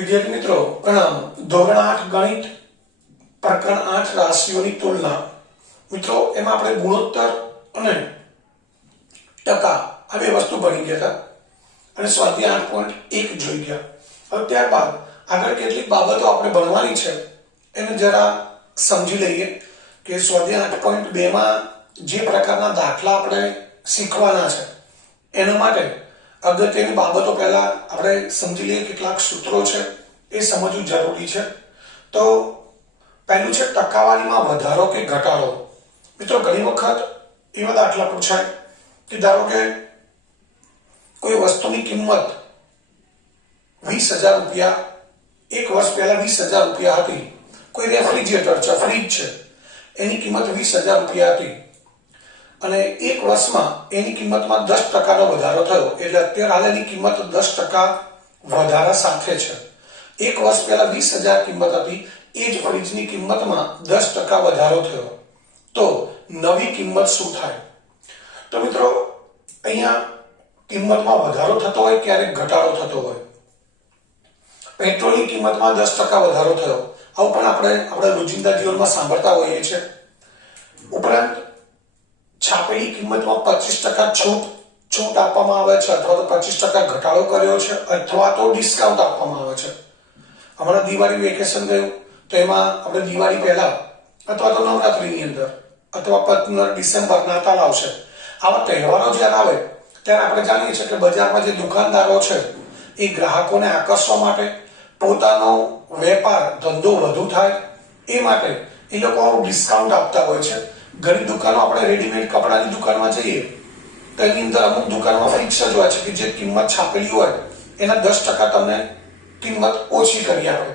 વિદ્યાર્થી મિત્રો પ્રણામ। ધોરણ 8 ગણિત પ્રકરણ 8 રાશિઓની તુલના। મિત્રો એમાં આપણે ગુણોત્તર અને ટકા આ બે વસ્તુ ભણી ગયા હતા અને સ્વાધ્યાય 8.1 જોઈ ગયા। હવે ત્યારબાદ આગળ કેટલીક બાબતો આપણે ભણવાની છે એને જરા સમજી લઈએ કે સ્વાધ્યાય 8.2 માં જે પ્રકારના દાખલા આપણે શીખવાના છે એના માટે અગત્યની બાબતો પહેલા આપણે સમજી લઈએ। કેટલાક સૂત્રો છે એ સમજવું જરૂરી છે। તો પહેલું છે ટકાવારીમાં વધારો કે ઘટાડો। મિત્રો ઘણી વખત એવા દાખલા પૂછાય કે ધારો કે કોઈ વસ્તુની કિંમત 20,000 રૂપિયા એક વર્ષ પહેલા 20,000 રૂપિયા હતી। કોઈ રેફ્રિજરેટર છે, ફ્રીજ છે, એની કિંમત 20,000 રૂપિયા હતી અને એક વર્ષમાં એની કિંમતમાં 10% વધારો થયો, એટલે અત્યારે હાલ એની કિંમત 10% વધારા સાથે છે। એક વર્ષ પહેલા 20,000 કિંમત હતી, એ જ ફ્રીજની કિંમતમાં 10% વધારો થયો, તો નવી કિંમત શું થાય? તો મિત્રો અહીંયા કિંમતમાં વધારો થતો હોય, ક્યારેક ઘટાડો થતો હોય। પેટ્રોલની કિંમતમાં 10% વધારો થયો, આવું પણ આપણે રોજિંદા જીવનમાં સાંભળતા હોઈએ છીએ। ઉપરાંત છાપેલી કિંમતમાં 25% છૂટ આપવામાં આવે છે, અથવા તો 25% ઘટાડો કર્યો છે, અથવા તો ડિસ્કાઉન્ટ આપવામાં આવે છે। હમણાં દિવાળી વેકેશન ગયું તો એમાં આપણે દિવાળી પહેલા અથવા તો નવરાત્રીની અંદર અથવા ડિસેમ્બર નાતાલ આવશે, આવા તહેવારો જ્યારે આવે ત્યારે આપણે જાણીએ છીએ કે બજારમાં જે દુકાનદારો છે એ ગ્રાહકોને આકર્ષવા માટે, પોતાનો વેપાર ધંધો વધુ થાય એ માટે એ લોકો ડિસ્કાઉન્ટ આપતા હોય છે। ઘણી દુકાનો આપણે રેડીમેડ કપડાની દુકાનમાં જઈએ તો એની અંદર અમુક દુકાનમાં ફિક્સ જ હોય છે કે જે કિંમત છાપેલી હોય એના 10% તમને કિંમત ઓછી કરી આપે,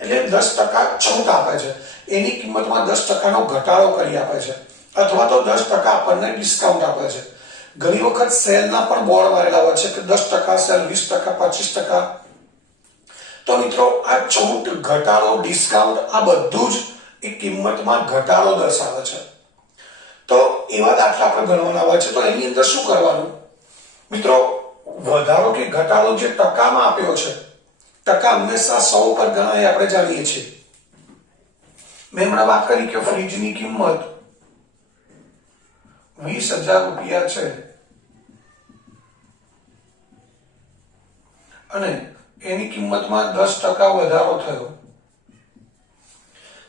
એટલે 10% છૂટ આપે છે, એની કિંમતમાં 10%નો ઘટાડો કરી આપે છે, અથવા તો 10% આપણને ડિસ્કાઉન્ટ આપે છે। ઘણી વખત સેલના પણ બોર્ડ મારેલા હોય છે કે 10% સેલ, 20%, 25%। તો મિત્રો આ છૂટ, ઘટાડો, ડિસ્કાઉન્ટ આ બધું જ એ કિંમતમાં ઘટાડો દર્શાવે છે। તો એવા દાખલા આપણે ગણવાના હોય છે, તો એની અંદર શું કરવાનું? મિત્રો વધારો કે ઘટાડો જે ટકામાં આપ્યો છે, ટકા હંમેશા 100 પર ગણાય, આપણે જાણીએ છીએ। મેં હમણાં વાત કરી કે ફ્રીજની કિંમત 20,000 રૂપિયા છે અને એની કિંમતમાં 10% વધારો થયો।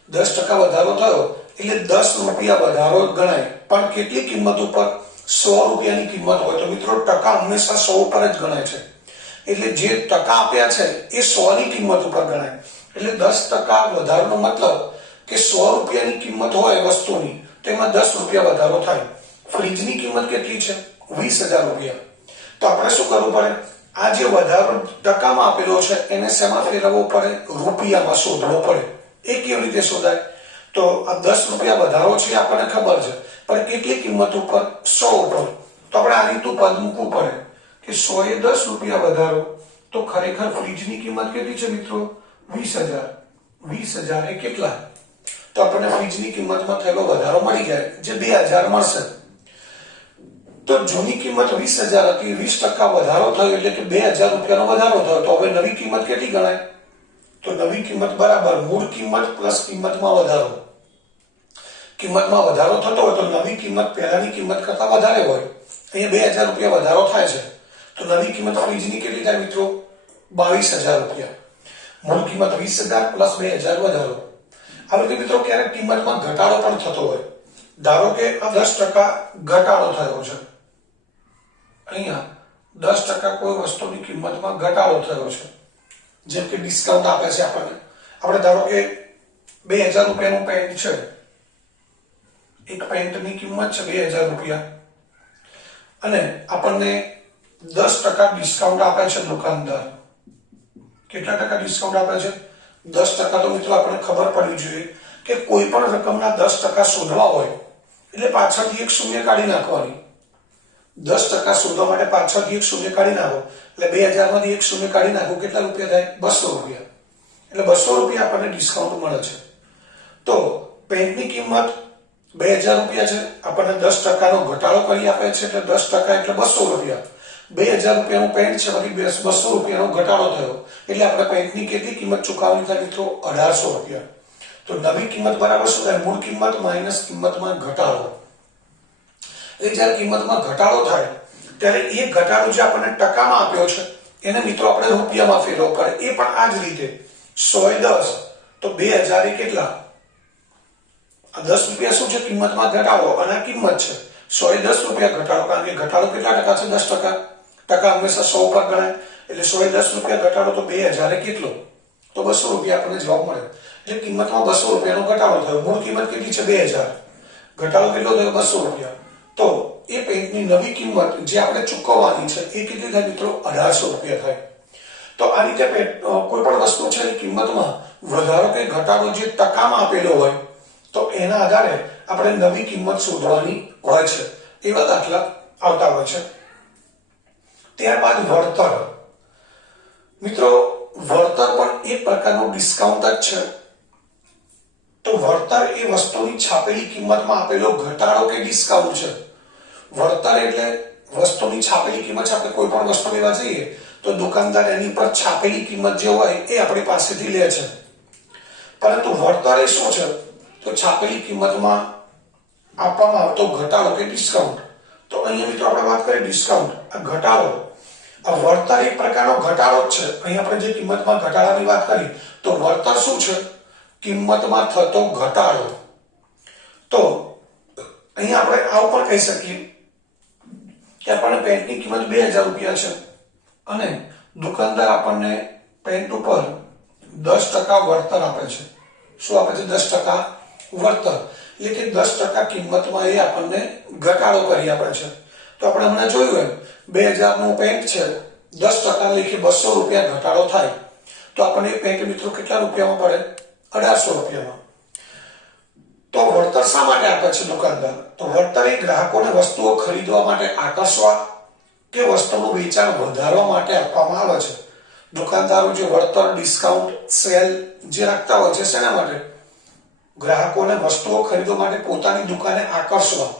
10% વધારો થયો એટલે 10 રૂપિયા વધારો ગણાય, પણ કેટલી કિંમત ઉપર? 100 રૂપિયાની કિંમત હોય તો મિત્રો ટકા હંમેશા 100 પર જ ગણાય છે, એટલે જે ટકા આપ્યા છે એ 100 ની કિંમત ઉપર ગણાય। એટલે 10% વધારાનો મતલબ કે 100 રૂપિયાની કિંમત હોય વસ્તુની, તેમાં 10 રૂપિયા વધારો થાય। ફ્રીજની કિંમત કેટલી છે? 20,000 રૂપિયા। તો આપણે શું કરવું પડે? આ જે વધારો ટકામાં આપેલો છે એને શેમાં ફેરવવો પડે? રૂપિયામાં શોધવો પડે। એ કેવી રીતે શોધાય? તો આ 10 રૂપિયા વધારો છે આપણને ખબર છે, પણ કેટલી કિંમત ઉપર? 100 ઉપર। તો આપણે આ રીતનું પદ મૂકવું પડે કે 100 એ 10 રૂપિયા વધારો, તો ખરેખર ફ્રીજની કિંમત કેટલી છે મિત્રો? 20,000। 20,000 એ કેટલા? તો આપણને ફ્રીજની કિંમતમાં થયેલો વધારો મળી જાય, જે 2,000 મળશે। તો જૂની કિંમત 20,000 હતી, 20% વધારો થયો એટલે કે 2,000 રૂપિયાનો વધારો થયો, તો હવે નવી કિંમત કેટલી ગણાય? તો નવી કિંમત બરાબર મૂળ કિંમત પ્લસ કિંમતમાં વધારો। કિંમતમાં વધારો થતો હોય તો નવી કિંમત પહેલાની કિંમત કરતા વધારે હોય, અહીંયા 2,000 રૂપિયા વધારો થાય છે, તો નવી કિંમત ફ્રીજની કેટલી થાય મિત્રો? 22,000 રૂપિયા। મૂળ કિંમત 20,000 પ્લસ 2,000 વધારો। આ રીતે મિત્રો ક્યારેક કિંમતમાં ઘટાડો પણ થતો હોય, ધારો કે આ 10% ઘટાડો થયો છે, અહીંયા 10% કોઈ વસ્તુની કિંમતમાં ઘટાડો થયો છે, જેમ કે ડિસ્કાઉન્ટ આપે છે આપણને। આપણે ધારો કે 2,000 રૂપિયાનું પેન્ટ છે, એક પેન્ટની કિંમત છે 2,000 રૂપિયા અને આપણને 10% ડિસ્કાઉન્ટ આપે છે દુકાનદાર। કેટલા ટકા ડિસ્કાઉન્ટ આપે છે? 10%। તો મિત્રો આપણને ખબર પડવી જોઈએ કે કોઈ પણ રકમના 10% શોધવા હોય એટલે પાછળથી એક શૂન્ય કાઢી નાખવાની। 10% શોધવા માટે પાછળથી એક શૂન્ય કાઢી નાખો, એટલે 2,000 માંથી એક શૂન્ય કાઢી નાખો, કેટલા રૂપિયા થાય? 200 રૂપિયા। એટલે 200 રૂપિયા આપણને ડિસ્કાઉન્ટ મળે છે। તો પેન્ટની કિંમત 2,000 રૂપિયા છે, આપણને 10%નો ઘટાડો કરી આપે છે, એટલે 10% એટલે 200 રૂપિયા। ₹2000 પેન્ટ છે, પછી ₹200 ઘટાડો થયો, એટલે આપણે પેન્ટની કેટલી કિંમત ચૂકવવાની થાય મિત્રો? ₹1800. તો નવી કિંમત બરાબર શું થાય? મૂળ કિંમત માઇનસ કિંમતમાં ઘટાડો. એટલે જ્યારે કિંમતમાં ઘટાડો થાય ત્યારે એ ઘટાડો જે આપણને ટકામાં આપ્યો છે એને મિત્રો આપણે રૂપિયામાં ફેરવવો પડે. એ પણ આ જ રીતે 100 એ 10 તો 2000 એ કેટલા? આ ₹10 શું છે? કિંમતમાં ઘટાડો, અને આ કિંમત છે. 100 એ ₹10 ઘટાડો, કારણ કે ઘટાડો કેટલા ટકા છે? 10%. ટકા હંમેશા 100 પર ગણાય, એટલે 100 એ ₹10 ઘટાડો તો 2000 એ કેટલો? તો ₹200 આપણને જવાબ મળે. એટલે કિંમતમાં ₹200 નો ઘટાડો થયો. મૂળ કિંમત કેટલી છે? 2000. ઘટાડો કેટલો થયો? ₹200. તો એ પેન્ટની નવી કિંમત જે આપણે ચૂકવવાની છે એ કેટલી થાય મિત્રો? ₹1800 થાય. તો આ રીતે કોઈ પણ વસ્તુ છે એ કિંમતમાં વધારો કે ઘટાડો જે ટકામાં આપેલો હોય તો એના આધારે આપણે નવી કિંમત શોધવાની હોય છે. એવા દાખલા આવતા હોય છે. ત્યારબાદ વળતર. મિત્રો વળતર પણ એક પ્રકારનું ડિસ્કાઉન્ટ જ છે. તો વળતર એ વસ્તુની છાપેલી કિંમતમાં આપેલો ઘટાડો કે ડિસ્કાઉન્ટ છે. વળતર એટલે વસ્તુની છાપેલી કિંમત છે. આપણે કોઈ પણ વસ્તુ લેવા જઈએ તો દુકાનદાર એની પર છાપેલી કિંમત જે હોય એ આપણી પાસેથી લે છે. પરંતુ વળતર એ શું છે? તો છાપેલી કિંમતમાં આપવામાં આવતો ઘટાડો કે ડિસ્કાઉન્ટ. તો અહીંયા મિત્રો આપણે વાત કરીએ ડિસ્કાઉન્ટ, આ ઘટાડો. આ વળતર એક પ્રકારનો ઘટાડો જ છે. અહીં આપણે જે કિંમતમાં ઘટાડાની વાત કરી તો વળતર શું છે? કિંમતમાં થતો ઘટાડો. તો અહીં આપણે આવું પણ કહી શકીએ કે આપણને પેન્ટની કિંમત ₹2000 છે અને દુકાનદાર આપણને પેન્ટ ઉપર 10% વળતર આપે છે. શું આપે છે? 10% વળતર. એટલે કે 10% કિંમતમાં એ આપણને ઘટાડો કરી આપે છે. તો આપણે હમણાં જોયું એમ 2000 નું પેન્ટ છે, 10% લેખે ₹200 ઘટાડો થાય તો આપણને એ પેન્ટ મિત્રો કેટલા રૂપિયામાં પડે? ₹1800. તો વળતર શા માટે આપે છે દુકાનદાર? તો વળતર એ ગ્રાહકોને વસ્તુઓ ખરીદવા માટે આકર્ષવા કે વસ્તુનું વેચાણ વધારવા માટે આપવામાં આવે છે. દુકાનદારો જે વળતર, ડિસ્કાઉન્ટ, સેલ જે રાખતા હોય છે શેના માટે? ગ્રાહકોને વસ્તુઓ ખરીદવા માટે પોતાની દુકાને આકર્ષવા.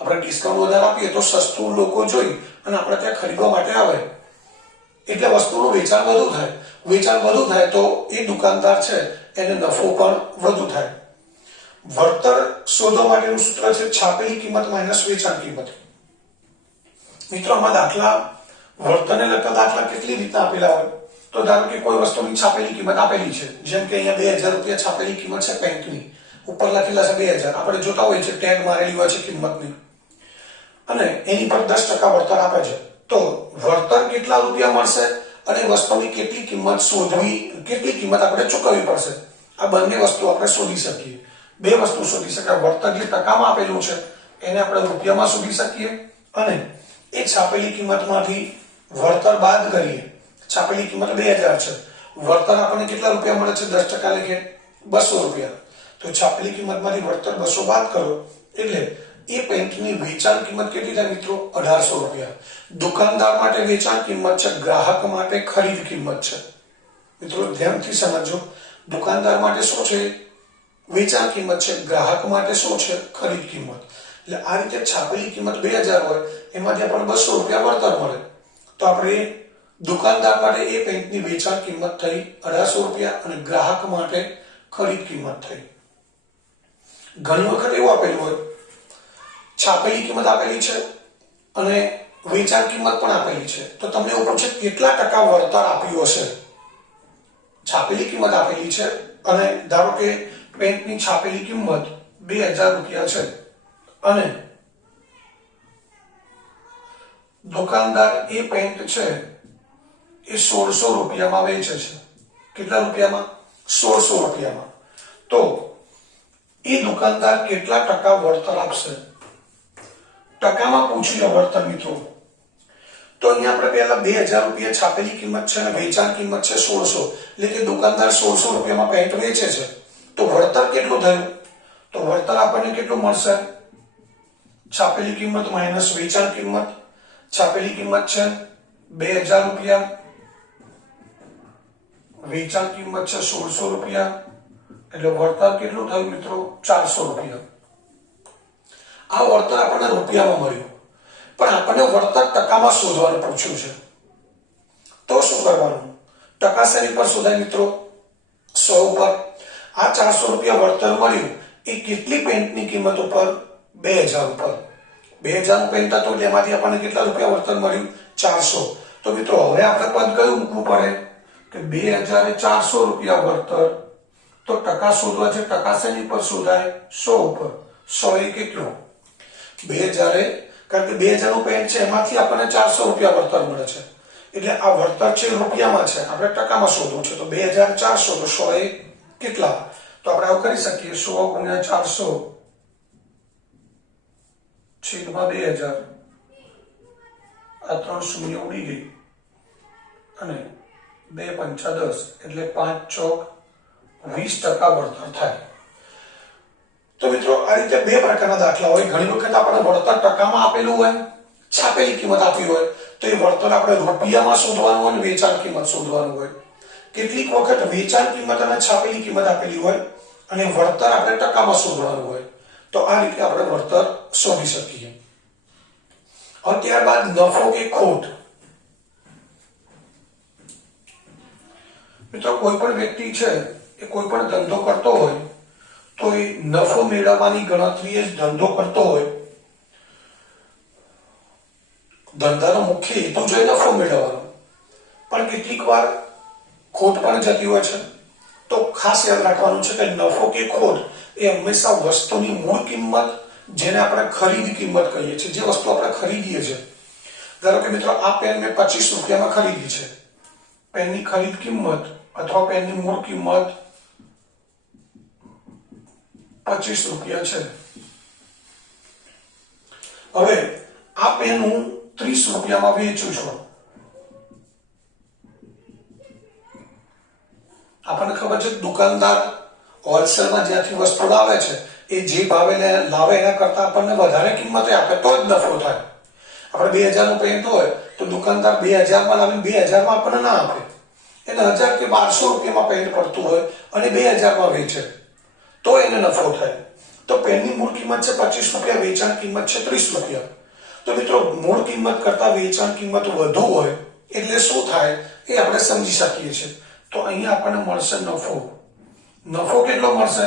આપણે ડિસ્કાઉન્ટ વધારે આપીએ તો સસ્તું લોકો જોઈ અને આપણે ત્યાં ખરીદવા માટે આવે, એટલે વસ્તુનું વેચાણ વધુ થાય. વેચાણ વધુ થાય તો એ દુકાનદાર છે એને નફો પણ વધુ થાય. વળતર શોધવા માટેનું સૂત્ર છે છાપેલી કિંમત માઇનસ વેચાણ કિંમત. મિત્રો આમાં દાખલા, વળતરને લગતા દાખલા કેટલી રીતના આપેલા હોય? તો ધારો કે કોઈ વસ્તુની છાપેલી કિંમત આપેલી છે, જેમ કે અહીંયા ₹2000 છાપેલી કિંમત છે પેન્ટની, ઉપર લખેલા છે 2000. આપણે જોતા હોઈએ છીએ ટેગ મારેલી હોય છે કિંમતની, અને એની પર 10% વળતર આપે છે. તો વળતર કેટલા રૂપિયા મળશે અને વસ્તુની કેટલી કિંમત શોધવી, કેટલી કિંમત આપણે ચૂકવવી પડશે, આ બંને વસ્તુ આપણે શોધી શકીએ. બે વસ્તુ શોધી શકાય. વળતર જે ટકામાં આપેલું છે એને આપણે રૂપિયામાં શોધી શકીએ, અને એ છાપેલી કિંમતમાંથી વળતર બાદ કરીએ. છાપેલી કિંમત 2000 છે, વળતર આપણને કેટલા રૂપિયા મળે છે? 10% લેખે ₹200. તો છાપેલી કિંમતમાંથી વળતર 200 બાદ કરો એટલે એ પેન્ટની વેચાણ કિંમત કેટલી થાય મિત્રો? ₹1800. દુકાનદાર માટે વેચાણ કિંમત છે, ગ્રાહક માટે ખરીદ કિંમત છે. મિત્રો ધ્યાનથી સમજો, દુકાનદાર માટે શું છે? વેચાણ કિંમત છે, ગ્રાહક માટે શું છે? ખરીદ કિંમત. એટલે આ રીતે છાપેલી કિંમત 2000 હોય એમાંથી આપણને ₹200 વળતર મળે. તો આપણે દુકાનદાર માટે એ પેન્ટની વેચાણ કિંમત થઈ ₹1800 અને ગ્રાહક માટે ખરીદ કિંમત થઈ. ઘણી વખત એવું આપેલું હોય છાપેલી કિંમત આપેલી છે અને વેચાણ કિંમત પણ આપેલી છે, તો તમને એવું પૂછે કેટલા ટકા વળતર આપ્યું હશે? છાપેલી કિંમત આપેલી છે અને ધારો કે પેન્ટની છાપેલી કિંમત ₹2000 છે અને દુકાનદાર એ પેન્ટ છે એ ₹1600 વેચે છે. કેટલા રૂપિયામાં? ₹1600. તો એ દુકાનદાર કેટલા ટકા વળતર આપશે? ટકામાં પૂછી લો વળતર મિત્રો. તો અહીંયા આપણે પહેલા ₹2000 છાપેલી કિંમત છે અને વેચાણ કિંમત છે 1600, એટલે કે દુકાનદાર ₹1600 પેન્ટ વેચે છે. તો વળતર કેટલું થયું? તો વળતર આપણને કેટલું મળશે? છાપેલી કિંમત માઇનસ વેચાણ કિંમત. છાપેલી કિંમત છે ₹2000, વેચાણ કિંમત છે ₹1600, એટલે વળતર કેટલું થયું મિત્રો? ₹400. આ વળતર આપણને રૂપિયામાં મળ્યું. પણ આપણને વળતર ટકામાં શોધવાનું પૂછ્યું છે. તો શું કરવાનું? ટકા શેની પર શોધાય મિત્રો? 100 ઉપર. આ 400 રૂપિયા વળતર મળ્યું એ કેટલી પેન્ટની કિંમત ઉપર? 2000 ઉપર. 2000 નું પેન્ટ હતું એટલે એમાંથી આપણને કેટલા રૂપિયા વળતર મળ્યું? 400. તો મિત્રો હવે આપણે પદ કયું મૂકવું પડે કે 2000 એ 400 રૂપિયા વળતર. તો ટકા શોધવા છે, ટકા શેની પર શોધાય? 100 ઉપર. 100 એ કેટલું? 2000 એ, કારણ કે 2000 નું પેન્ટ છે એમાંથી આપણને 400 રૂપિયા વળતર મળે છે, એટલે આ વળતર છે રૂપિયામાં છે, આપણે ટકામાં શોધવું છે. તો 2400 તો 100 એ કેટલા? તો આપણે આવું કરી શકીએ 100 ગુણ્યા 400 છેદમાં 2000. આ 3 શૂન્ય ઉડી ગઈ અને 2 પંચા 10 એટલે 5 ચોક 20% વળતર થાય. તો મિત્રો આ રીતે બે પ્રકારના દાખલા હોય. ઘણી વખત આપણે વળતર ટકામાં આપેલું હોય, છાપેલી કિંમત આપી હોય, તો એ વળતર આપણે રૂપિયામાં શોધવાનું હોય, વેચાણ કિંમત શોધવાનું હોય. કેટલીક વખત વેચાણ કિંમત અને છાપેલી કિંમત આપેલી હોય અને વળતર આપણે ટકામાં શોધવાનું હોય. તો આ રીતે આપણે વળતર શોધી શકીએ. હવે ત્યારબાદ નફો કે ખોટ. મિત્રો કોઈ પણ વ્યક્તિ છે એ કોઈ પણ ધંધો કરતો હોય તો એ નફો મેળવવાની ગણતરી જ ધંધો કરતો હોય. ધંધાનો મુખ્ય હેતુ છે નફો મેળવવાનો, પણ કેટલીક વાર ખોટ પણ જતી હોય છે. તો ખાસ યાદ રાખવાનું છે કે નફો કે ખોટ એ હંમેશા વસ્તુની મૂળ કિંમત, જેને આપણે ખરીદ કિંમત કહીએ છીએ, જે વસ્તુ આપણે ખરીદીએ છીએ. ધારો કે મિત્રો આ પેન મેં 25 રૂપિયામાં ખરીદી છે. પેનની ખરીદ કિંમત અથવા પેનની મૂળ કિંમત 25 રૂપિયા છે. હવે આ પેન હું 30 રૂપિયામાં વેચું છું. આપણને ખબર છે દુકાનદાર હોલસેલમાં જ્યાંથી વસ્તુ લાવે છે એ જે ભાવે લાવે એના કરતા આપણને વધારે કિંમતે આપે તો જ નફો થાય. આપણે 2000 નું પેન્ટ હોય તો દુકાનદાર 2000 માં લાવીને 2000 માં આપણને ના આપે. એને 1000 કે 1200 રૂપિયામાં પેન્ટ પડતું હોય અને 2000 માં વેચે તો એને નફો થાય. તો પેનની મૂળ કિંમત છે 25 રૂપિયા, વેચાણ કિંમત છે 30 રૂપિયા. તો મિત્રો મૂળ કિંમત કરતા વેચાણ કિંમત વધુ હોય એટલે શું થાય એ આપણે સમજી શકીએ છીએ. તો અહીંયા આપણને મળશે નફો. નફો કેટલો મળશે?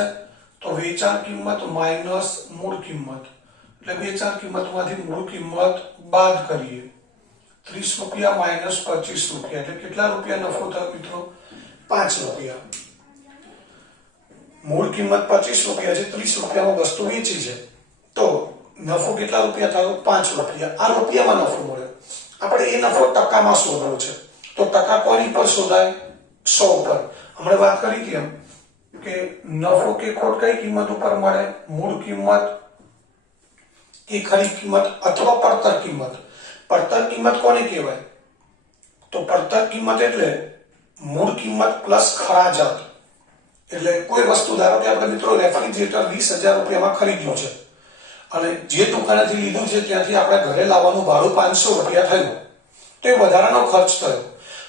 તો વેચાણ કિંમત માઇનસ મૂળ કિંમત, એટલે વેચાણ કિંમતમાંથી મૂળ કિંમત બાદ કરીએ. 30 રૂપિયા માઇનસ 25 રૂપિયા એટલે કેટલા રૂપિયા નફો થયો મિત્રો? 5 રૂપિયા. મૂળ કિંમત 25 રૂપિયા છે, 30 રૂપિયામાં વસ્તુ વેચી છે, તો નફો કેટલા રૂપિયા થયો? 5 રૂપિયા. આ રૂપિયામાં નફો મળ્યો. આપણે એ નફો ટકામાં શોધવો છે. તો ટકા કોની પર શોધાય? 100 ઉપર. હમણાં વાત કરી હતી એમ કે નફો કે ખોટ કઈ કિંમત ઉપર મળે? મૂળ કિંમત કે ખરીદ કિંમત અથવા પડતર કિંમત. પડતર કિંમત કોને કહેવાય? તો પડતર કિંમત એટલે મૂળ કિંમત પ્લસ ખરાજાત. એટલે કોઈ વસ્તુ, ધારો કે આપણે મિત્રો રેફ્રિજરેટર 20,000 રૂપિયામાં ખરીદ્યું છે અને જે દુકાનેથી લીધું છે ત્યાંથી આપણે ઘરે લાવવાનું ભાડું 500 રૂપિયા થયું, તો એ વધારાનો ખર્ચ થયો.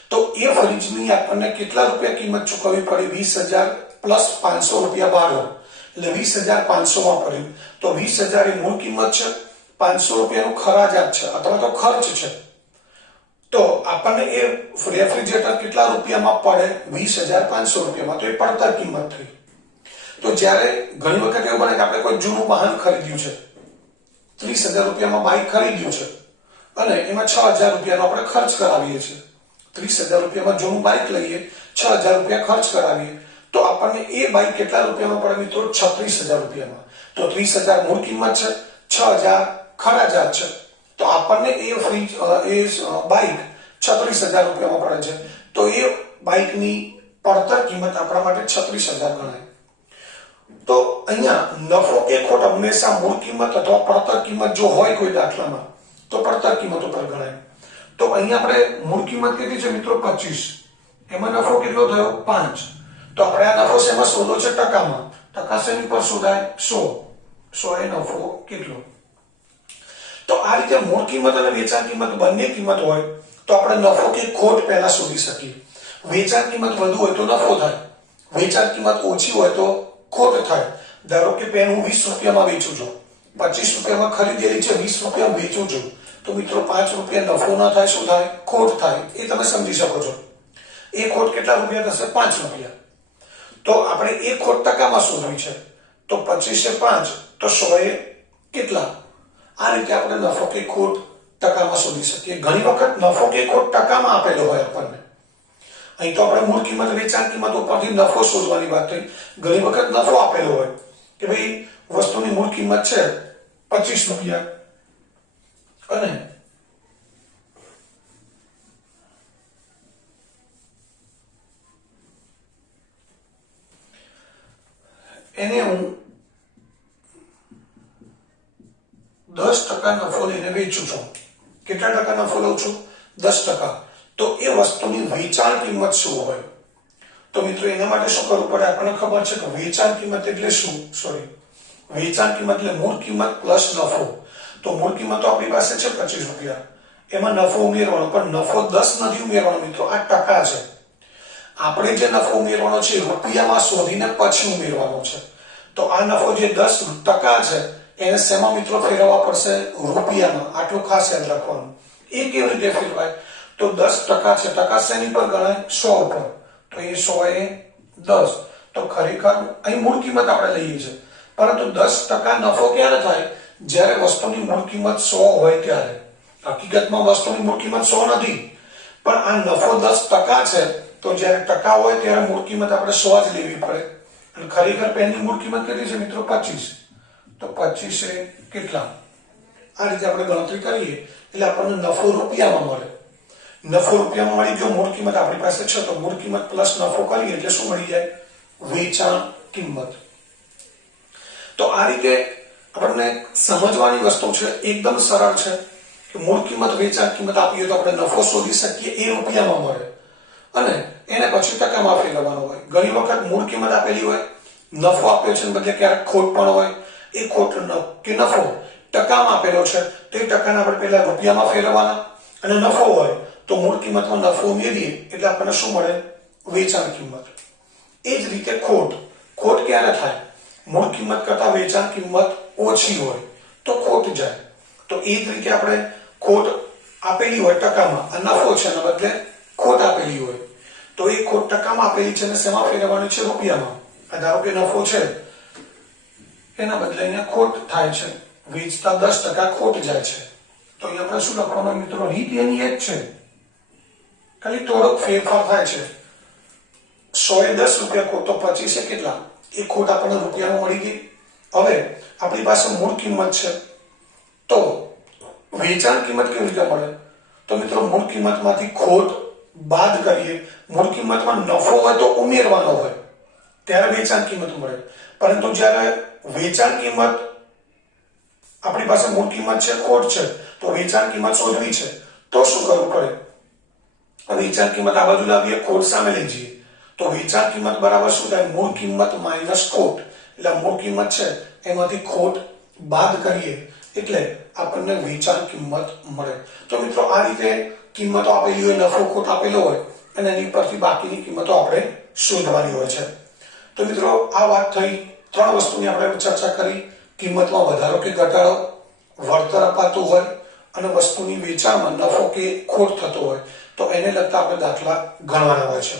તો એ ફ્રીજની આપણને કેટલા રૂપિયા કિંમત ચૂકવવી પડી? 20,000 પ્લસ 500 રૂપિયા ભાડું, એટલે 20,500 માં પડ્યું. તો 20,000 એ મૂળ કિંમત છે, 500 રૂપિયાનું ખરાજાત છે અથવા તો ખર્ચ છે. તો આપણને એ રેફ્રિજરેટર કેટલા રૂપિયામાં પડે? 20,500 રૂપિયામાં. તો એ પડતર કિંમત થઈ. તો જ્યારે ઘણી વખત એવું બને કે આપણે કોઈ જૂનું વાહન ખરીદ્યું છે, 30,000 રૂપિયામાં બાઇક ખરીદ્યું છે અને એમાં 6,000 રૂપિયાનો આપણે ખર્ચ કરાવીએ છીએ. 30,000 રૂપિયામાં જૂનું બાઇક લઈએ, 6,000 રૂપિયા ખર્ચ કરાવીએ, તો આપણને એ બાઇક કેટલા રૂપિયામાં પડે મિત્રો? 36,000 રૂપિયામાં. તો 30,000 મૂળ કિંમત છે, 6,000 ખરાજાત છે, તો આપણને એ બાઇક 36,000 રૂપિયામાં પડે છે. તો એ બાઇકની પડતર કિંમત આપણા માટે 36,000 ગણાય. તો અહીંયા નફો કે ખોટ હંમેશા મૂળ કિંમત અથવા પડતર કિંમત જો હોય કોઈ દાખલામાં તો પડતર કિંમત ઉપર ગણાય. તો અહીંયા આપણે મૂળ કિંમત કેટલી છે મિત્રો? 25. એમાં નફો કેટલો થયો? 5. તો આપણે આ નફો શેમાં શોધો છે? ટકામાં. ટકા શેની પર શોધાય? 100. 100 એ નફો કેટલો? તો આ રીતે મૂળ કિંમત અને વેચાણ કિંમત બંને કિંમત હોય તો આપણે નફો કે ખોટ પહેલા શોધી શકીએ. વેચાણ કિંમત વધુ હોય તો નફો થાય, વેચાણ કિંમત ઓછી હોય તો ખોટ થાય. ધારો કે પેન હું 20 રૂપિયામાં વેચું છું, 25 રૂપિયામાં ખરીદેલી છે, 20 રૂપિયા વેચું છું, તો તો મિત્રો 5 રૂપિયા નફો ના થાય શું થાય? ખોટ થાય. એ તમે સમજી શકો છો. એ ખોટ કેટલા રૂપિયા થશે? 5 રૂપિયા. તો આપણે એ ખોટ ટકામાં શોધવી છે. તો 25 5 તો 100 કેટલા? આ રીતે આપણે નફો કે ખોટ ટકામાં શોધી શકીએ. ઘણી વખત નફો કે ખોટ ટકામાં આપેલો હોય આપણને. અહીં તો આપણે મૂળ કિંમત વેચાણ કિંમત ઉપરથી નફો શોધવાની વાત થઈ. ઘણી વખત નફો આપેલો હોય કે ભાઈ વસ્તુની મૂળ કિંમત છે 25 રૂપિયા અને એને હું 10% નફો લઈને વેચું છું. કેટલા ટકા નફો લઉં છું? 10%. તો એ વસ્તુની વેચાણ કિંમત શું હોય? તો મિત્રો એના માટે શું કરવું પડે? આપણને ખબર છે કે વેચાણ કિંમત એટલે શું? વેચાણ કિંમત એટલે મૂળ કિંમત પ્લસ નફો. તો મૂળ કિંમત તો આપણી પાસે છે 25 રૂપિયા, એમાં નફો ઉમેરવાનો, પણ નફો 10 નથી ઉમેરવાનો મિત્રો, આ ટકા છે. આપણે જે નફો ઉમેરવાનો છે રૂપિયામાં શોધીને પછી ઉમેરવાનો છે. તો આ નફો જે 10% છે એને શેમાં મિત્રો ફેરવવા પડશે? રૂપિયામાં. આટલું ખાસ યાદ રાખવાનું. એ કેવી રીતે ફેરવાય? તો 10% છે, ટકા શેની પર ગણાય? 100 પર. તો એ 100 એ 10. તો ખરેખર અહીં મૂળ કિંમત આપણે લઈએ છીએ, પરંતુ 10% નફો ક્યારે થાય? જ્યારે વસ્તુની મૂળ કિંમત 100 હોય ત્યારે. હકીકતમાં વસ્તુની મૂળ કિંમત 100 નથી, પણ આ નફો 10% છે. તો જ્યારે ટકા હોય ત્યારે મૂળ કિંમત આપણે 100 જ લેવી પડે. અને ખરેખર પેનની મૂળ કિંમત કેટલી છે મિત્રો? 25. તો 25 એ કેટલા? આ રીતે આપણે ગણતરી કરીએ એટલે આપણને નફો રૂપિયામાં મળે. નફો રૂપિયામાં મળી ગયો, મૂળ કિંમત આપણી પાસે છે, તો મૂળ કિંમત પ્લસ નફો કરીએ એટલે શું મળી જાય? વેચાણ કિંમત. તો આ રીતે આપણને સમજવાની વસ્તુ છે, એકદમ સરળ છે કે મૂળ કિંમત વેચાણ કિંમત આપીએ તો આપણે નફો શોધી શકીએ, એ રૂપિયામાં મળે અને એને પછી ટકામાં ફેરવવાનો હોય. ઘણી વખત મૂળ કિંમત આપેલી હોય, નફો આપ્યો છે બદલે ક્યારેક ખોટ પણ હોય. એ ખોટ કે નફો ટકામાં આપેલો છે તો એ ટકાને આપણે પહેલા રૂપિયામાં ફેરવવાના, અને નફો હોય તો મૂળ કિંમતમાં નફો ઉમેરીએ એટલે આપણને શું મળે? વેચાણ કિંમત. એ જ રીતે ખોટ ક્યારે થાય? મૂળ કિંમત કરતા વેચાણ કિંમત ઓછી હોય તો ખોટ જાય. તો એ જ રીતે આપણે ખોટ આપેલી હોય ટકામાં, આ નફો છે એના બદલે ખોટ આપેલી હોય તો એ ખોટ ટકામાં આપેલી છે અને શેમાં ફેરવવાની છે? રૂપિયામાં. ધારો કે નફો છે એના બદલે અહીંયા ખોટ થાય છે, વેચતા 10% ખોટ જાય છે. તો અહીંયા આપણે શું લખવાનું મિત્રો? રીત એની એક છે, ખાલી થોડોક ફેરફાર થાય છે. 100 એ 10 રૂપિયા ખોટ, તો 25 એ કેટલા? એ ખોટ આપણને રૂપિયામાં મળી ગઈ. હવે આપણી પાસે મૂળ કિંમત છે, તો વેચાણ કિંમત કેવી રીતે મળે? તો મિત્રો મૂળ કિંમતમાંથી ખોટ બાદ કરીએ. મૂળ કિંમતમાં નફો હોય તો ઉમેરવાનો હોય ત્યારે વેચાણ કિંમત મળે, પરંતુ જ્યારે વેચાણ કિંમત આપણી પાસે મૂળ કિંમત છે, ખોટ છે, તો વેચાણ કિંમત શોધવી છે તો શું કરવું પડે? વેચાણ કિંમત આ બાજુ લાવીએ, ખોટ સામે લઈ જઈએ. તો વેચાણ કિંમત બરાબર શું થાય? મૂળ કિંમત માઇનસ ખોટ. એટલે મૂળ કિંમત છે એમાંથી ખોટ બાદ કરીએ એટલે આપણને વેચાણ કિંમત મળે. તો મિત્રો આ રીતે કિંમતો આપેલી હોય, નફો ખોટ આપેલો હોય અને એની પરથી બાકીની કિંમતો આપણે શોધવાની હોય છે. તો મિત્રો આ વાત થઈ, 3 વસ્તુની આપણે ચર્ચા કરી. કિંમતમાં વધારો કે ઘટાડો, વળતર અપાતું હોય અને વસ્તુની વેચાણમાં નફો કે ખોટ થતો હોય તો એને લગતા આપણે દાખલા ગણવાના હોય છે.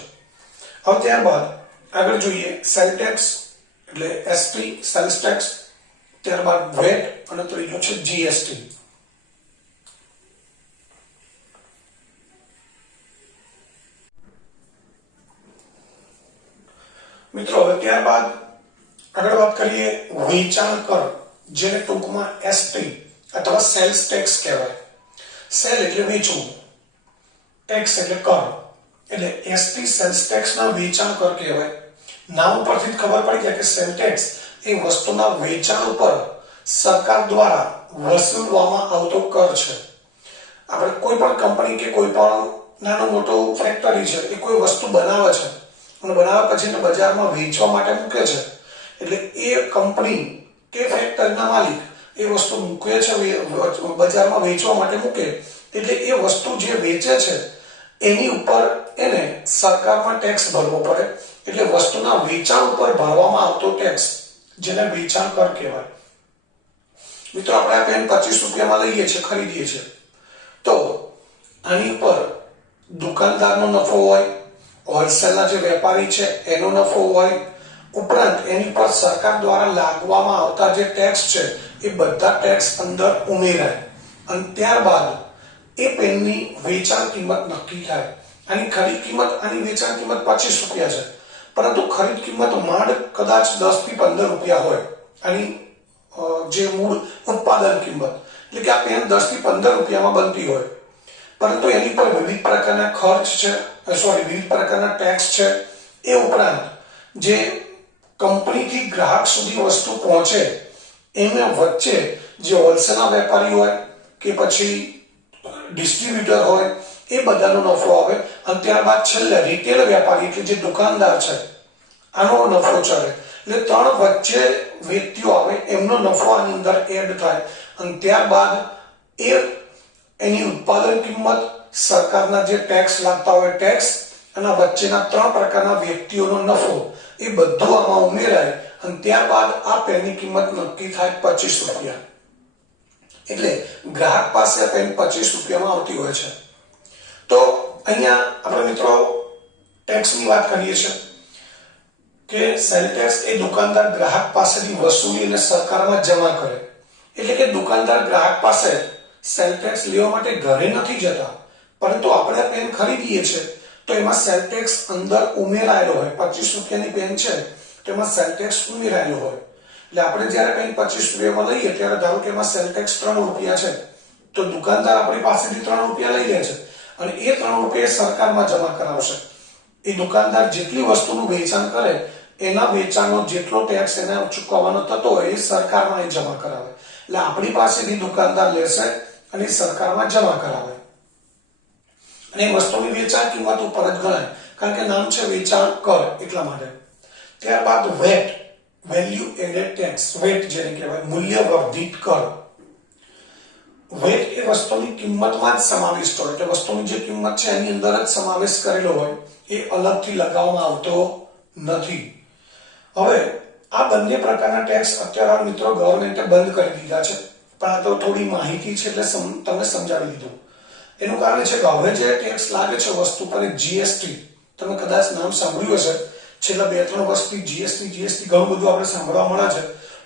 હવે ત્યારબાદ આગળ જોઈએ સેલ ટેક્સ એટલે એસટી, સેલ્સ ટેક્સ, ત્યારબાદ વેટ અને ત્રીજું છે જીએસટી. મિત્રો હવે ત્યારબાદ આગળ વાત કરીએ વેચાણ કર, જેને ટૂંકમાં એસટી અથવા સેલ્સ ટેક્સ કહેવાય. સેલ એટલે વેચવું, ટેક્સ એટલે કર, એટલે એસટી સેલ્સ ટેક્સ ના વેચાણ કર કહેવાય. નામ પરથી ખબર પડી જાય કે સેલ ટેક્સ એ વસ્તુના વેચાણ ઉપર સરકાર દ્વારા વસૂલવામાં આવતો કર છે. આપણે કોઈ પણ કંપની કે કોઈ પણ નાનો મોટો ફેક્ટરી છે, એ કોઈ વસ્તુ બનાવે છે અને બનાવ્યા પછી એને બજારમાં વેચવા માટે મૂકે છે. એટલે એ કંપની કે ફેક્ટરીના માલિક એ વસ્તુ મૂકે છે, બજારમાં વેચવા માટે મૂકે, એટલે એ વસ્તુ જે વેચે છે એની ઉપર એને સરકારમાં ટેક્સ ભરવો પડે. એટલે વસ્તુના વેચાણ ઉપર ભરવામાં આવતો ટેક્સ, જેને વેચાણ કર કહેવાય. મિત્રો આપણે આ પેન 25 રૂપિયામાં લઈએ છીએ, ખરીદીએ છીએ, તો આની પર દુકાનદારનો નફો હોય, હોલસેલના જે વેપારી છે એનો નફો હોય, ઉપરાંત એની પર સરકાર દ્વારા લાગવામાં આવતા જે ટેક્સ છે એ બધા ટેક્સ અંદર ઉમેરાય અને ત્યારબાદ એ પેનની વેચાણ કિંમત નક્કી થાય. આની ખરીદ કિંમત, આની વેચાણ કિંમત 25 રૂપિયા છે, પરંતુ ખરીદ કિંમત માંડ કદાચ 10 થી 15 રૂપિયા હોય. આની જે મૂળ ઉત્પાદન કિંમત, એટલે કે આ પેન 10 થી 15 રૂપિયામાં બનતી હોય, પરંતુ એની પર વિવિધ પ્રકારના ખર્ચ છે, વિવિધ પ્રકારના ટેક્સ છે. એ ઉપરાંત જે કંપનીથી ગ્રાહક સુધી વસ્તુ પહોંચે એના વચ્ચે જે હોલસેલના વેપારી હોય કે પછી ડિસ્ટ્રીબ્યુટર હોય એ બધાનો નફો આવે અને ત્યારબાદ છેલ્લે રિટેલ વેપારી એટલે જે દુકાનદાર છે આનો નફો ચડે. એટલે ત્રણ વચ્ચે વ્યક્તિઓ આવે એમનો નફો આની અંદર એડ થાય અને ત્યારબાદ એની ઉત્પાદન કિંમત, સરકારના જે ટેક્સ લાગતા હોય ટેક્સ અને વચ્ચેના ત્રણ પ્રકારના વ્યક્તિઓનો નફો એ બધું આમાં ઉમેરાય અને ત્યારબાદ આ પેનની કિંમત નક્કી થાય 25 રૂપિયા. એટલે ગ્રાહક પાસે પેન 25 રૂપિયામાં આવતી હોય છે. તો અહીંયા આપણે મિત્રો ટેક્સની વાત કરીએ છીએ કે સેલ ટેક્સ એ દુકાનદાર ગ્રાહક પાસેથી વસૂલી અને સરકારમાં જમા કરે. એટલે કે દુકાનદાર ગ્રાહક પાસે સેલ ટેક્સ લેવા માટે ઘરે નથી જતા, પરંતુ આપણે પેન ખરીદીએ છીએ તો એમાં સેલ ટેક્સ અંદર ઉમેરાયેલો હોય. 25 રૂપિયાની પેન છે તેમાં સેલ ટેક્સ ઉમેરાયેલો હોય. એટલે આપણે જ્યારે પેન 25 રૂપિયામાં લઈએ ત્યારે ધારો કે એમાં સેલ ટેક્સ 3 રૂપિયા છે, તો દુકાનદાર આપણી પાસેથી 3 રૂપિયા લઈ લે છે અને એ 3 રૂપિયા સરકારમાં જમા કરાવશે. એ દુકાનદાર જેટલી વસ્તુનું વેચાણ કરે એના વેચાણનો જેટલો ટેક્સ એને ચૂકવવાનો થતો હોય એ સરકારમાં એ જમા કરાવે. એટલે આપણી પાસેથી દુકાનદાર લેશે અને સરકારમાં જમા કરાવે અને એ વસ્તુની વેચાણ કિંમત ઉપર જ ગણાય, કારણ કે નામ છે વેચાણ કર એટલા માટે. ત્યારબાદ VAT, value added tax, VAT જેને કહેવાય મૂલ્ય વર્ધિત કર. વેટ એ વસ્તુની કિંમતમાં જ સમાવિષ્ટ હોય, એટલે વસ્તુની જે કિંમત છે એની અંદર જ સમાવેશ કરેલો હોય, એ અલગથી લગાવવામાં આવતો નથી. હવે આ બંને પ્રકારના ટેક્સ અત્યારે મિત્રો ગવર્મેન્ટે બંધ કરી દીધા છે, પણ આ તો થોડી માહિતી છે એટલે તમને સમજાવી દીધું. એનું કારણ છે કે હવે જે ટેક્સ લાગે છે વસ્તુ પર એ જીએસટી, તમે કદાચ નામ સાંભળ્યું હશે. છેલ્લા 2-3 વર્ષથી જીએસટી ઘણું બધું આપણે સાંભળવા મળે છે.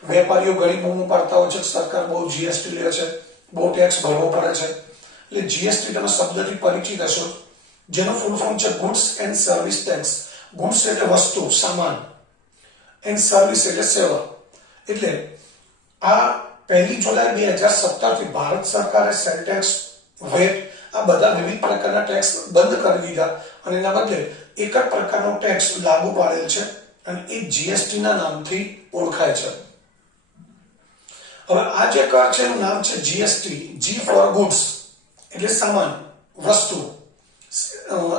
વેપારીઓ ઘણી બૂમો પાડતા હોય છે કે સરકાર બહુ જીએસટી લે છે, બહુ ટેક્સ ભરવો પડે છે. એટલે જીએસટી તમે શબ્દથી પરિચિત હશો, જેનો ફૂલ ફોર્મ છે goods and service tax. Goods એટલે વસ્તુ, સામાન, એન્ડ સર્વિસ એટલે સેવા. એટલે આ 1 જુલાઈ 2017 થી ભારત સરકારે સેલ ટેક્સ, વેટ આ બધા વિવિધ પ્રકારના ટેક્સ બંધ કરી દીધા અને એના બદલે એક જ પ્રકારનો ટેક્સ લાગુ પાડેલ છે અને એ જીએસટી ના નામથી ઓળખાય છે. હવે આ જે કર છે એનું નામ છે જીએસટી. જી ફોર ગુડ્સ એટલે સામાન, વસ્તુ,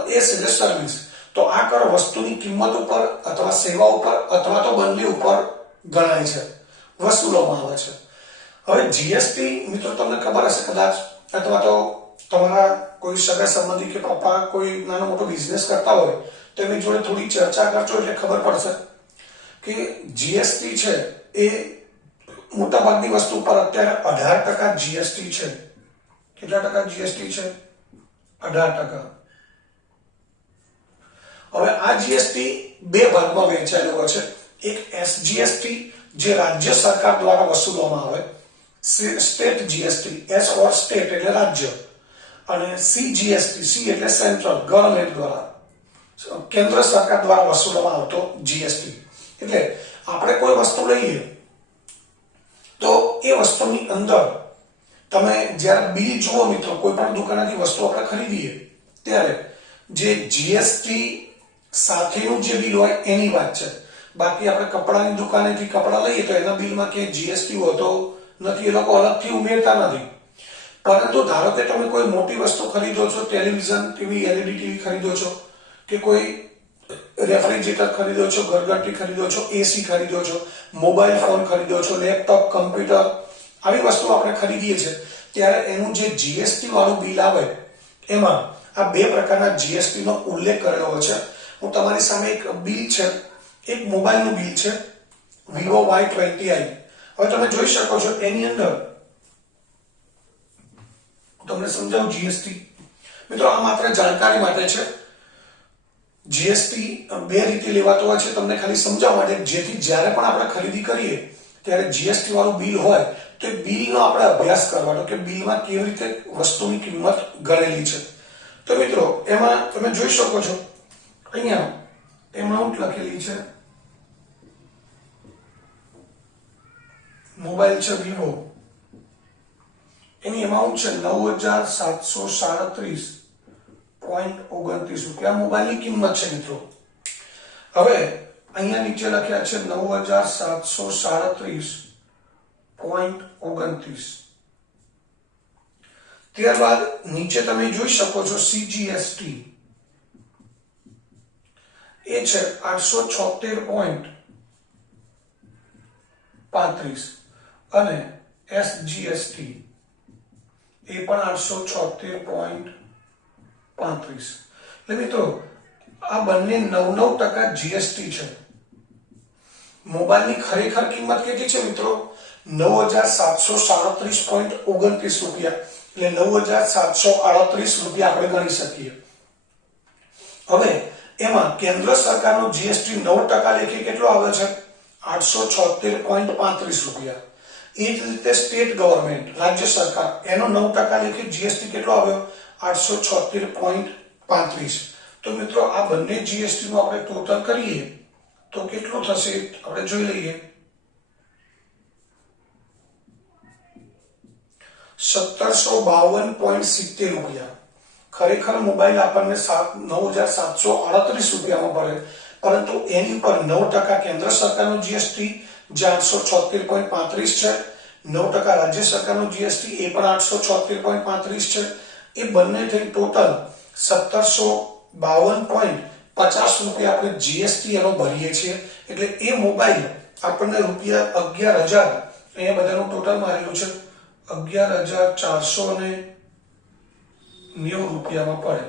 એસ એટલે સર્વિસ. તો આ કર વસ્તુની કિંમત ઉપર અથવા સેવા ઉપર અથવા તો બંને ઉપર ગણાય છે, વસૂલવામાં આવે છે. હવે જીએસટી મિત્રો તમને ખબર હશે કદાચ, અથવા તો તમારા કોઈ સગા સંબંધી કે પપ્પા કોઈ નાનો મોટો બિઝનેસ કરતા હોય તો એમની જોડે થોડી ચર્ચા કરજો એટલે ખબર પડશે કે જીએસટી છે એ મોટાભાગની વસ્તુ પર અત્યારે 18% જીએસટી છે. કેટલા ટકા જીએસટી છે? 18%. હવે આ જીએસટી બે ભાગમાં વહેંચાયેલો હોય છે. એક એસજીએસટી જે રાજ્ય સરકાર દ્વારા વસૂલવામાં આવે, state GST, S for state એટલે રાજ્ય, અને સીજીએસટી, સી એટલે સેન્ટ્રલ ગવર્નમેન્ટ દ્વારા, કેન્દ્ર સરકાર દ્વારા વસૂલવામાં આવતો જીએસટી. એટલે આપણે કોઈ વસ્તુ લઈએ તો એ વસ્તુની અંદર તમે જ્યારે બિલ જુઓ મિત્રો, કોઈ પણ દુકાનેથી વસ્તુ આપણે ખરીદીએ ત્યારે જે જીએસટી સાથેનું જે બિલ હોય એની વાત છે. બાકી આપણે કપડાની દુકાનેથી કપડા લઈએ તો એના બિલમાં ક્યાંય જીએસટી હોતો નથી, એ લોકો અલગથી ઉમેરતા નથી. પરંતુ ધારો કે તમે કોઈ મોટી વસ્તુ ખરીદો છો, ટેલિવિઝન, ટીવી, એલઈડી ટીવી ખરીદો છો, કે કોઈ રેફ્રિજરેટર ખરીદો છો, ઘરઘંટી ખરીદો છો, એસી ખરીદો છો, મોબાઈલ ફોન ખરીદો છો, લેપટોપ, કમ્પ્યુટર, આવી વસ્તુ આપણે ખરીદીએ છીએ ત્યારે એનું જે જીએસટી વાળું બિલ આવે એમાં આ બે પ્રકારના જીએસટી નો ઉલ્લેખ કરેલો હોય છે. હું તમારી સામે એક બિલ છે, એક મોબાઈલનું બિલ છે, Vivo Y20i. હવે તમે જોઈ શકો છો એની અંદર તમને સમજાવું જીએસટી. મિત્રો આ માત્ર જાણકારી માટે છે. જીએસટી બે રીતે લેવાતો હોય છે, તમને ખાલી સમજાવવા માટે, જેથી જ્યારે પણ આપણે ખરીદી કરીએ ત્યારે જીએસટી વાળું બિલ હોય તો બિલનો આપણે અભ્યાસ કરવાનો કે બિલમાં કેવી રીતે વસ્તુની કિંમત ગણેલી છે. તો મિત્રો એમાં તમે જોઈ શકો છો અહીંયા એમાઉન્ટ લખેલી છે. મોબાઈલ છે વિવો, એની એમાઉન્ટ છે 9,737.29 રૂપિયા મોબાઈલની કિંમત છે મિત્રો. હવે અહીંયા નીચે લખ્યા છે 9,737.29. ત્યારબાદ નીચે તમે જોઈ શકો છો સીજીએસટી એ છે 876.35 અને એસજીએસટી એ પણ 876.35. એટલે મિત્રો આ બંને 9% જીએસટી છે. મોબાઈલની ખરેખર કિંમત કેટલી છે મિત્રો? 9,737.29 રૂપિયા, એટલે 9,738 રૂપિયા આપણે ગણી શકીએ. હવે એમાં કેન્દ્ર સરકારનો જીએસટી 9% લેખે કેટલો આવે છે? 876.35 રૂપિયા. એ જ રીતે સ્ટેટ ગવર્મેન્ટ, રાજ્ય સરકાર, એનો 9% લેખે જીએસટી કેટલો આવ્યો? 876.35. તો મિત્રો આ બંને જીએસટી નું આપણે ટોટલ કરીએ તો કેટલું થશે આપણે જોઈ લઈએ. 1752.70 રૂપિયા. ખરેખર મોબાઈલ આપણને 9,738 રૂપિયામાં પડે, પરંતુ એની ઉપર 9% કેન્દ્ર સરકારનો જીએસટી જે 876.35 છે, 9% રાજ્ય સરકારનો જીએસટી એ પણ 876.35 છે. એ બંને થઈ ટોટલ 1752.50 રૂપિયા આપણે જીએસટી એનો ભરીએ છીએ. એટલે એ મોબાઈલ આપણને રૂપિયા 11,000, અહીંયા બધાનું ટોટલ મારેલું છે, 11,490 રૂપિયામાં પડે.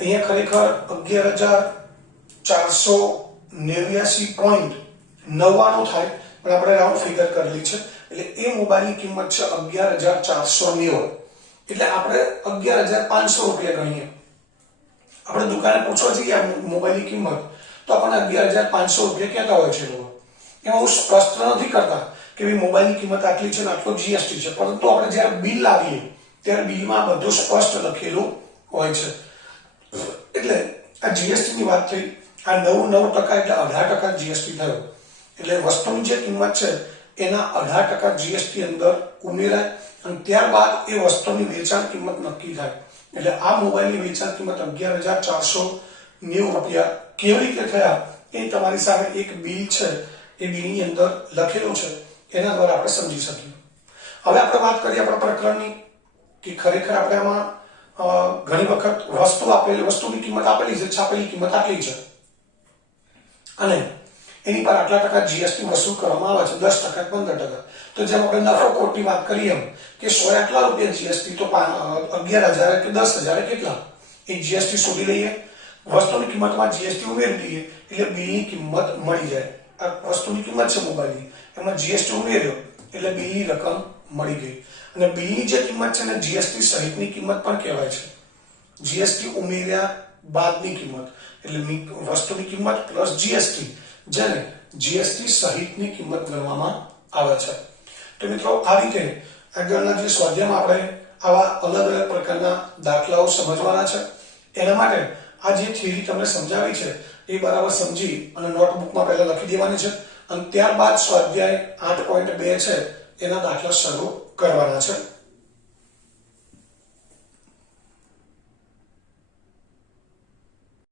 અહીંયા ખરેખર 11,489.99 થાય, પણ આપણે રાઉન્ડ ફિગર કરેલી છે. એટલે એ મોબાઈલની કિંમત છે 11,490. એટલે આપણે 11,500 રૂપિયા ગણીએ. આપણે દુકાને પૂછવા જઈએ મોબાઈલની કિંમત તો આપણને 11,500 રૂપિયા કહેતા હોય છે લોકો. એમાં હું સ્પષ્ટ નથી કરતા કે ભાઈ મોબાઈલની કિંમત આટલી છે ને આટલો જીએસટી છે, પરંતુ આપણે જ્યારે બિલ લાવીએ ત્યારે બિલમાં બધું સ્પષ્ટ લખેલું હોય છે. એટલે આ જીએસટી ની વાત થઈ. આ 9% એટલે 18% જીએસટી થયો. એટલે વસ્તુની જે કિંમત છે એના 18% જીએસટી અંદર ઉમેરાય અને ત્યારબાદ એ વસ્તુની વેચાણ કિંમત નક્કી થાય. એટલે આ મોબાઈલની વેચાણ કિંમત 11,490 રૂપિયા કેવી રીતે થયા એ તમારી સામે એક બિલ છે, એ બિલની અંદર લખેલું છે, એના દ્વારા આપણે સમજી શકીએ. હવે આપણે વાત કરીએ આપણા પ્રકરણની કે ખરેખર આપણે આમાં ઘણી વખત વસ્તુની કિંમત આપેલી છે, છાપેલી કિંમત આટલી છે અને એની પર આટલા ટકા જીએસટી વસૂલ કરવામાં આવે છે, 10%, 15%. તો જેમ આપણે નફો ખોટની વાત કરીએ એમ કે 100 આટલા રૂપિયા જીએસટી, તો 11,000 કે 10,000 કેટલા એ જીએસટી શોધી લઈએ, વસ્તુની કિંમતમાં જીએસટી ઉમેરી દઈએ એટલે બિલની કિંમત મળી જાય. આ વસ્તુની કિંમત છે મોબાઈલની, એમાં જીએસટી ઉમેર્યો એટલે બિલની રકમ મળી ગઈ. અને બિલની જે કિંમત છે ને જીએસટી સહિતની કિંમત પણ કહેવાય છે. જીએસટી ઉમેર્યા બાદની કિંમત એટલે વસ્તુની કિંમત પ્લસ જીએસટી, જેને જીએસટી સહિતની કિંમત ગણવામાં આવે છે. તો મિત્રો આ રીતે આગળના જે સ્વાધ્યાયમાં આપણે આવા અલગ અલગ પ્રકારના દાખલાઓ સમજવાના છે. એના માટે આ જે થિયરી તમને સમજાવી છે એ બરાબર સમજી અને નોટબુકમાં પહેલા લખી દેવાની છે અને ત્યારબાદ સ્વાધ્યાય 8.2 છે એના દાખલા શરૂ કરવાના છે.